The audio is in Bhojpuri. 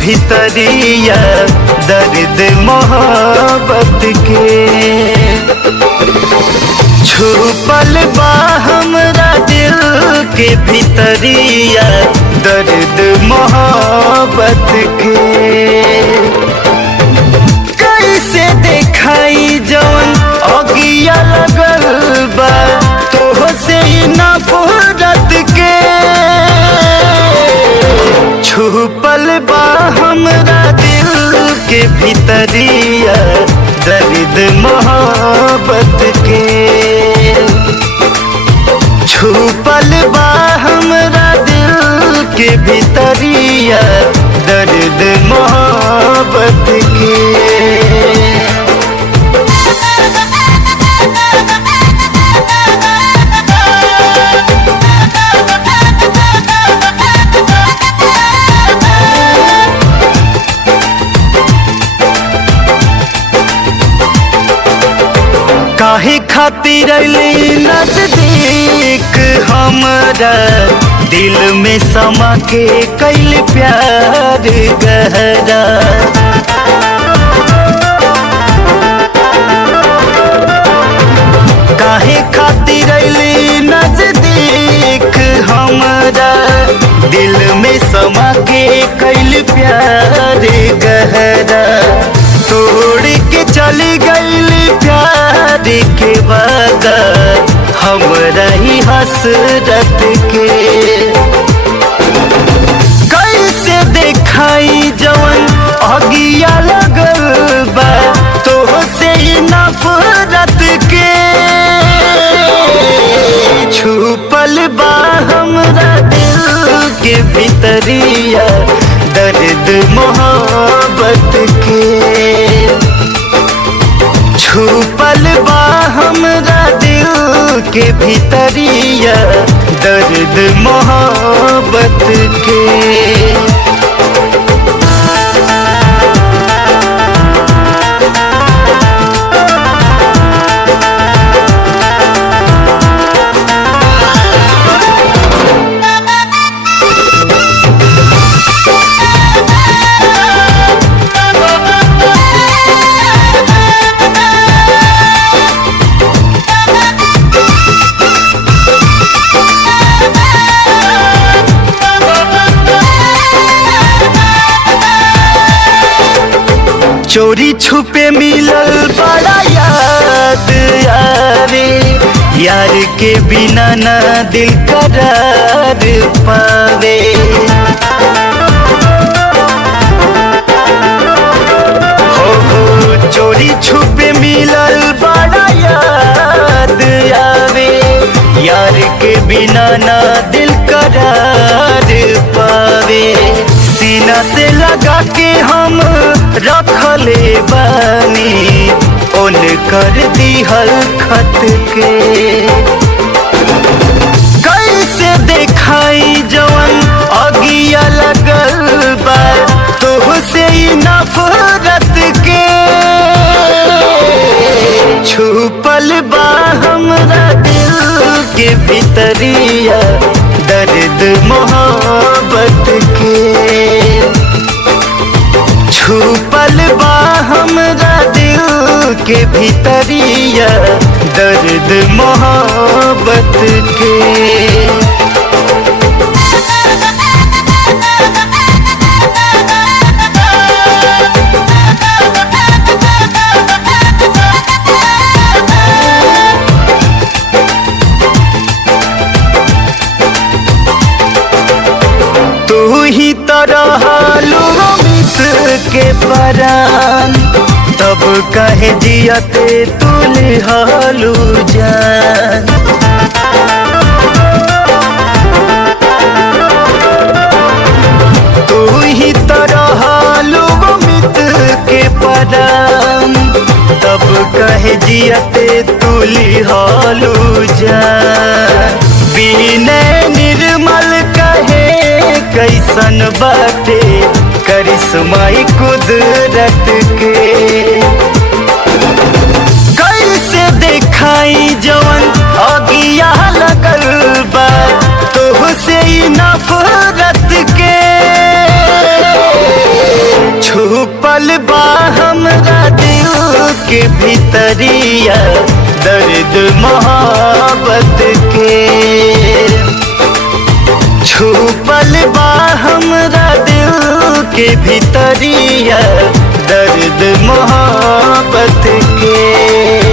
भीतरिया दर्द मोहब्बत के छुपल बा हमरा दिल के भीतरिया दर्द मोहब्बत के। कैसे देखाई जवन अगिया लगल बा तोह से नफरत के छुपल बा हमरा दिल के भीतरिया दर्द मोहब्बत के छुपल बा हमरा दिल के भीतरिया दर्द मोहब्बत के। काहे खातिर नजदीक हमरा दिल में समा के कैल प्यार गहरा काहे खातिर नजदीक हमरा दिल में समा के कैल प्यार गहरा तोड़ के चली गईल प्यार के वादा हमरा ही हसरत के। कैसे देखाई जवन अगिया लगल बा तोह से नफरत के छुपल बा हमरा दिल के भीतरिया दर्द मोहब्बत के छुपल बा हमरा दिल के भीतरिया दर्द मोहब्बत के। चोरी छुपे मिलल बड़ा याद आवे यार के बिना ना दिल करार पावे हो चोरी छुपे मिलल बड़ा याद आवे यार के बिना ना दिल करार पावे सीना से लगा के हम रखले बानी ओन कर दिहल खत के। कैसे देखाई जवन अगिया लगल बा तोह से नफरत के छुपल बा हमरा दिल के भीतरिया दर्द मोहब्बत के छुपल बा हमरा दिल के भीतरिया दर्द मोहब्बत के। तू ही तरह के परान तब कहे जियते तुले हालू जान तू ही तरह लोगो मित के परान तब कहे जियते तुले हालू जान बिने निर्मल कहे कैसन बाटे करिश्माई कुदरत के कैसे देखाई जवन अगिया लगल बा तोह से नफरत के के भीतरिया दर्द मोहब्बत के छुपल बा हमरा दिल के भीतरिया दर्द मोहब्बत के।